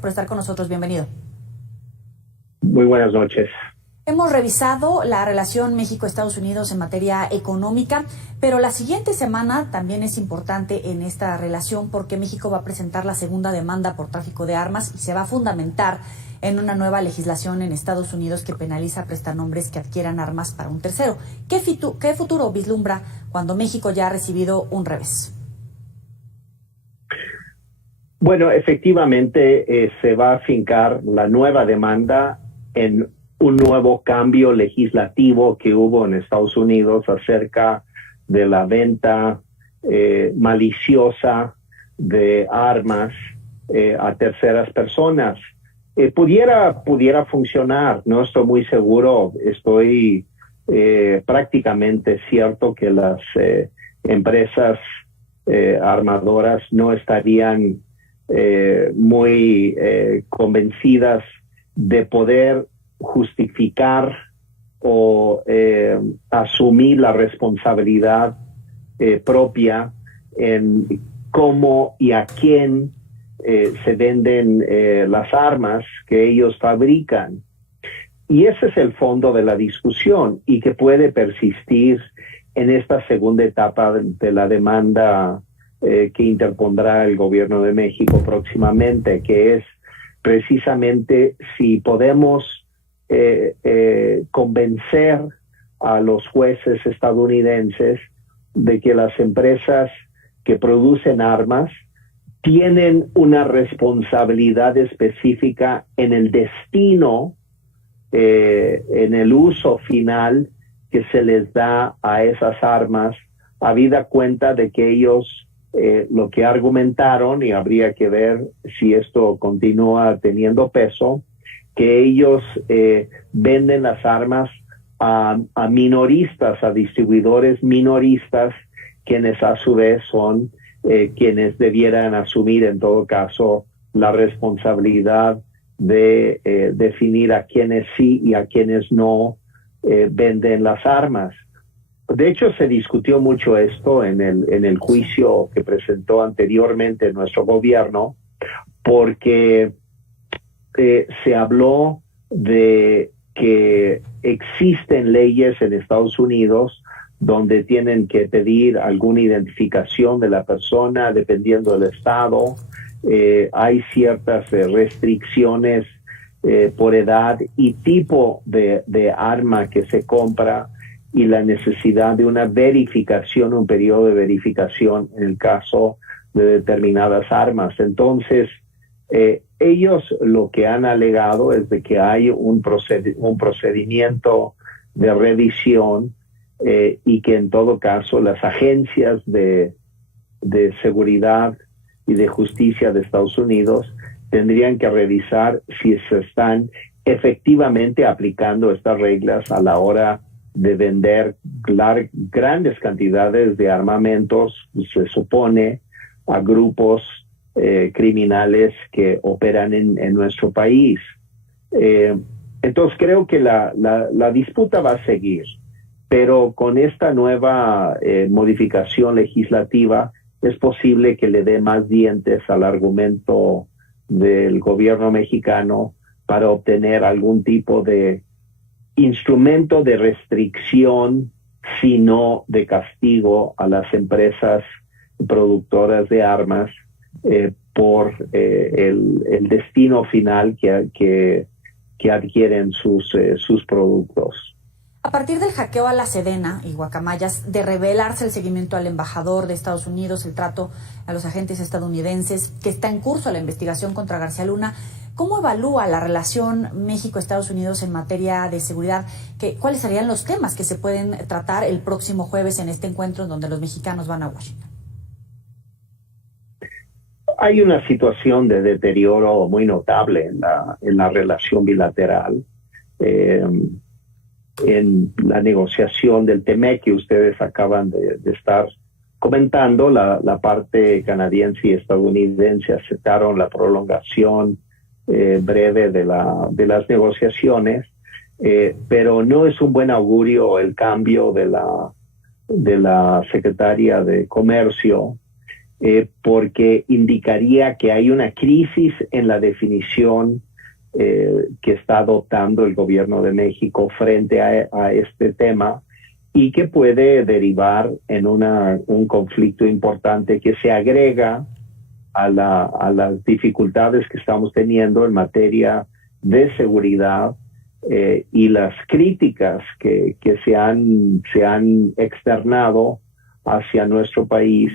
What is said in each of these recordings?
por estar con nosotros. Bienvenido. Muy buenas noches. Hemos revisado la relación México-Estados Unidos en materia económica, pero la siguiente semana también es importante en esta relación porque México va a presentar la segunda demanda por tráfico de armas y se va a fundamentar en una nueva legislación en Estados Unidos que penaliza prestanombres que adquieran armas para un tercero. ¿Qué futuro vislumbra cuando México ya ha recibido un revés? Bueno, efectivamente se va a afincar la nueva demanda en un nuevo cambio legislativo que hubo en Estados Unidos acerca de la venta maliciosa de armas a terceras personas. Pudiera funcionar, no estoy muy seguro, estoy prácticamente cierto que las empresas armadoras no estarían muy convencidas de poder justificar o asumir la responsabilidad propia en cómo y a quién se venden las armas que ellos fabrican. Y ese es el fondo de la discusión y que puede persistir en esta segunda etapa de la demanda que interpondrá el gobierno de México próximamente, que es precisamente si podemos convencer a los jueces estadounidenses de que las empresas que producen armas tienen una responsabilidad específica en el destino, en el uso final que se les da a esas armas, habida cuenta de que ellos lo que argumentaron, y habría que ver si esto continúa teniendo peso, que ellos venden las armas a minoristas, a distribuidores minoristas, quienes a su vez son quienes debieran asumir en todo caso la responsabilidad de definir a quienes sí y a quienes no venden las armas. De hecho, se discutió mucho esto en el juicio que presentó anteriormente nuestro gobierno, porque se habló de que existen leyes en Estados Unidos donde tienen que pedir alguna identificación de la persona dependiendo del estado. Hay ciertas restricciones por edad y tipo de arma que se compra y la necesidad de una verificación, un periodo de verificación en el caso de determinadas armas. Entonces, ellos lo que han alegado es de que hay un procedimiento de revisión y que en todo caso las agencias de seguridad y de justicia de Estados Unidos tendrían que revisar si se están efectivamente aplicando estas reglas a la hora de vender grandes cantidades de armamentos, se supone, a grupos criminales que operan en nuestro país. Entonces creo que la disputa va a seguir, pero con esta nueva modificación legislativa es posible que le dé más dientes al argumento del gobierno mexicano para obtener algún tipo de instrumento de restricción, sino de castigo a las empresas productoras de armas por el destino final que adquieren sus productos. A partir del hackeo a la Sedena y guacamayas, de revelarse el seguimiento al embajador de Estados Unidos, el trato a los agentes estadounidenses, que está en curso la investigación contra García Luna, ¿cómo evalúa la relación México-Estados Unidos en materia de seguridad? ¿Cuáles serían los temas que se pueden tratar el próximo jueves en este encuentro en donde los mexicanos van a Washington? Hay una situación de deterioro muy notable en la relación bilateral. En la negociación del TEMEC que ustedes acaban de estar comentando, la parte canadiense y estadounidense aceptaron la prolongación breve de las negociaciones, pero no es un buen augurio el cambio de la secretaria de Comercio, porque indicaría que hay una crisis en la definición que está adoptando el gobierno de México frente a este tema y que puede derivar en un conflicto importante que se agrega a las dificultades que estamos teniendo en materia de seguridad y las críticas que se han externado hacia nuestro país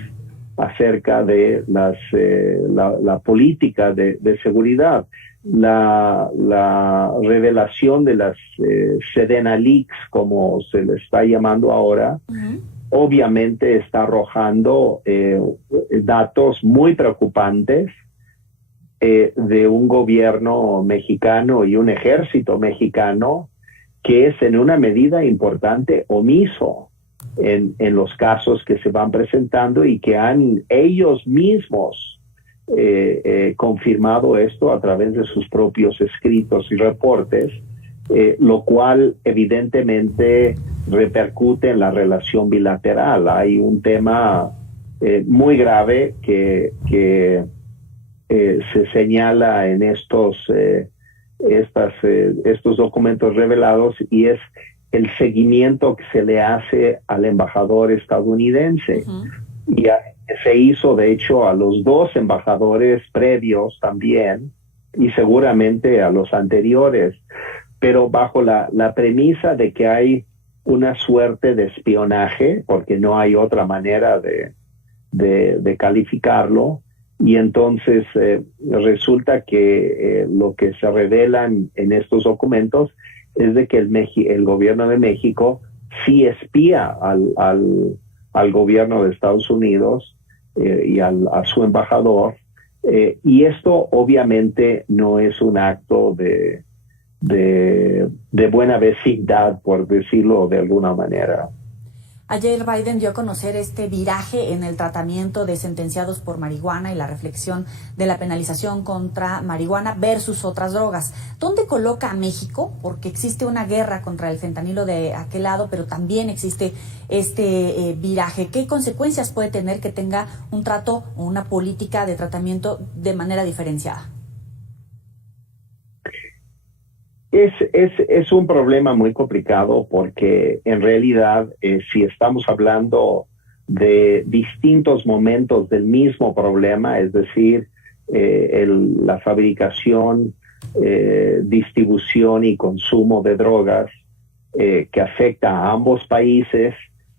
acerca de la política de seguridad. La revelación de las Sedena Leaks, como se le está llamando ahora, obviamente está arrojando datos muy preocupantes de un gobierno mexicano y un ejército mexicano que es en una medida importante omiso en los casos que se van presentando y que han ellos mismos confirmado esto a través de sus propios escritos y reportes, lo cual evidentemente repercute en la relación bilateral. Hay un tema muy grave que se señala en estos documentos revelados, y es el seguimiento que se le hace al embajador estadounidense. Y se hizo, de hecho, a los dos embajadores previos también, y seguramente a los anteriores, pero bajo la premisa de que hay una suerte de espionaje, porque no hay otra manera de calificarlo, y entonces resulta que lo que se revelan en estos documentos es de que el gobierno de México sí espía al gobierno de Estados Unidos y a su embajador, y esto obviamente no es un acto de buena vecindad, por decirlo de alguna manera. Ayer Biden dio a conocer este viraje en el tratamiento de sentenciados por marihuana y la reflexión de la penalización contra marihuana versus otras drogas. ¿Dónde coloca a México? Porque existe una guerra contra el fentanilo de aquel lado, pero también existe este viraje. ¿Qué consecuencias puede tener que tenga un trato o una política de tratamiento de manera diferenciada? Es un problema muy complicado porque en realidad si estamos hablando de distintos momentos del mismo problema, es decir, la fabricación, distribución y consumo de drogas que afecta a ambos países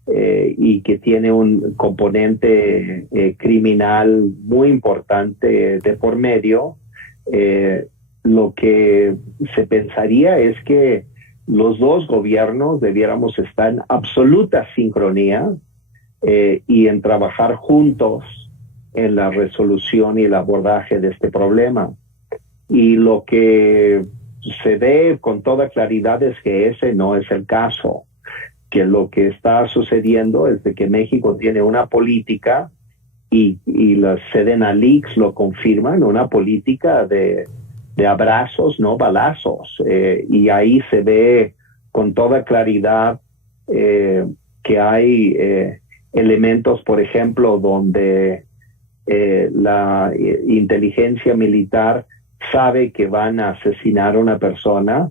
y que tiene un componente criminal muy importante de por medio, lo que se pensaría es que los dos gobiernos debiéramos estar en absoluta sincronía y en trabajar juntos en la resolución y el abordaje de este problema. Y lo que se ve con toda claridad es que ese no es el caso, que lo que está sucediendo es de que México tiene una política y las Sedena Leaks lo confirman, una política de abrazos, no balazos. Y ahí se ve con toda claridad que hay elementos, por ejemplo, donde la inteligencia militar sabe que van a asesinar a una persona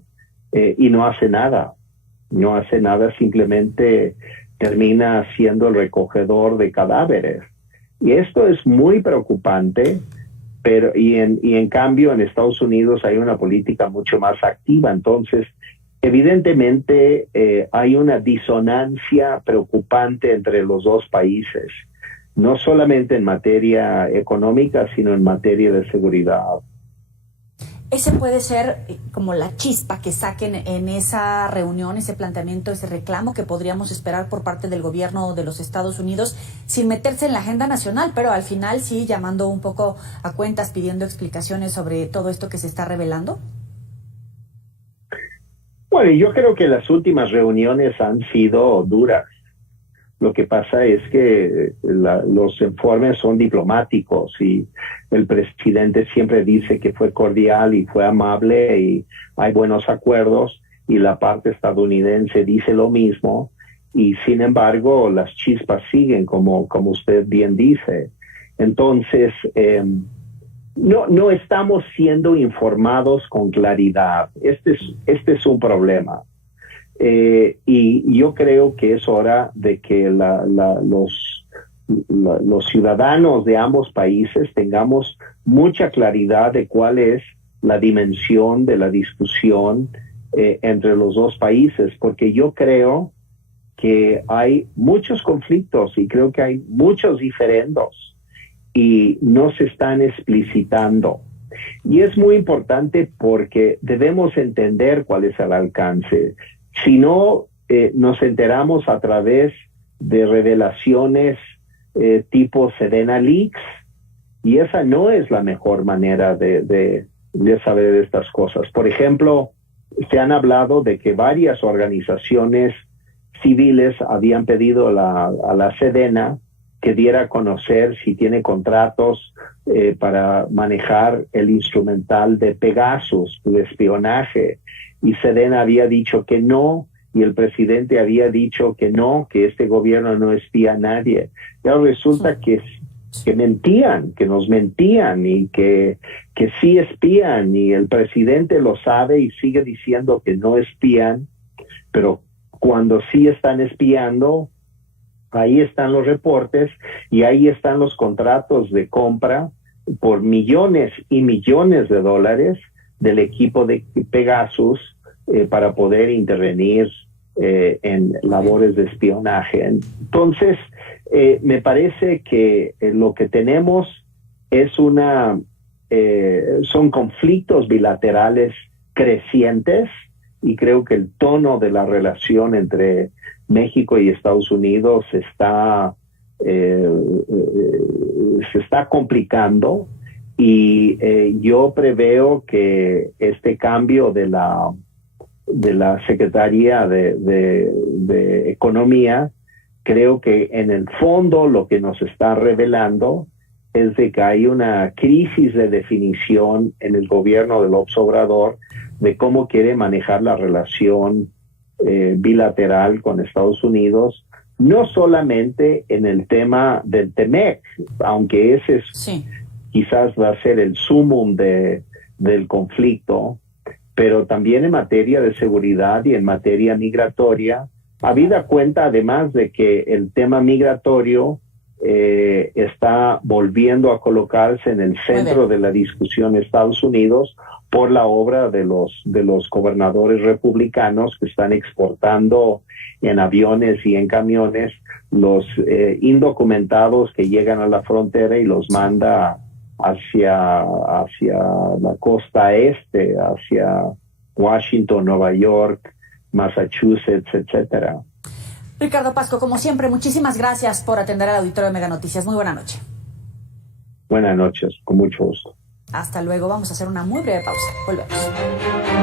y no hace nada. No hace nada, simplemente termina siendo el recogedor de cadáveres. Y esto es muy preocupante. Pero en cambio en Estados Unidos hay una política mucho más activa. Entonces, evidentemente hay una disonancia preocupante entre los dos países, no solamente en materia económica, sino en materia de seguridad. Ese puede ser como la chispa que saquen en esa reunión, ese planteamiento, ese reclamo que podríamos esperar por parte del gobierno de los Estados Unidos sin meterse en la agenda nacional, pero al final sí llamando un poco a cuentas, pidiendo explicaciones sobre todo esto que se está revelando. Bueno, yo creo que las últimas reuniones han sido duras. Lo que pasa es que los informes son diplomáticos y el presidente siempre dice que fue cordial y fue amable y hay buenos acuerdos, y la parte estadounidense dice lo mismo, y sin embargo las chispas siguen, como usted bien dice. Entonces, no estamos siendo informados con claridad. Este es un problema. Y yo creo que es hora de que los ciudadanos de ambos países tengamos mucha claridad de cuál es la dimensión de la discusión entre los dos países, porque yo creo que hay muchos conflictos y creo que hay muchos diferendos y no se están explicitando. Y es muy importante porque debemos entender cuál es el alcance. Si no, nos enteramos a través de revelaciones tipo Sedena Leaks, y esa no es la mejor manera de saber estas cosas. Por ejemplo, se han hablado de que varias organizaciones civiles habían pedido a la Sedena que diera a conocer si tiene contratos para manejar el instrumental de Pegasus, de espionaje, y Sedena había dicho que no, y el presidente había dicho que no, que este gobierno no espía a nadie. Y ahora resulta que mentían, que nos mentían y que sí espían, y el presidente lo sabe y sigue diciendo que no espían, pero cuando sí están espiando, ahí están los reportes y ahí están los contratos de compra por millones y millones de dólares del equipo de Pegasus para poder intervenir en labores de espionaje. Entonces, me parece que lo que tenemos es son conflictos bilaterales crecientes, y creo que el tono de la relación entre México y Estados Unidos se está complicando, y yo preveo que este cambio de la Secretaría de Economía, creo que en el fondo lo que nos está revelando es de que hay una crisis de definición en el gobierno de López Obrador de cómo quiere manejar la relación bilateral con Estados Unidos, no solamente en el tema del TEMEC, aunque ese quizás va a ser el sumum del conflicto, pero también en materia de seguridad y en materia migratoria, habida cuenta además de que el tema migratorio está volviendo a colocarse en el centro de la discusión de Estados Unidos por la obra de los gobernadores republicanos que están exportando en aviones y en camiones los indocumentados que llegan a la frontera y los manda hacia la costa este, hacia Washington, Nueva York, Massachusetts, etcétera. Ricardo Pasco, como siempre, muchísimas gracias por atender al auditorio de Mega Noticias. Muy buena noche. Buenas noches, con mucho gusto. Hasta luego. Vamos a hacer una muy breve pausa. Volvemos.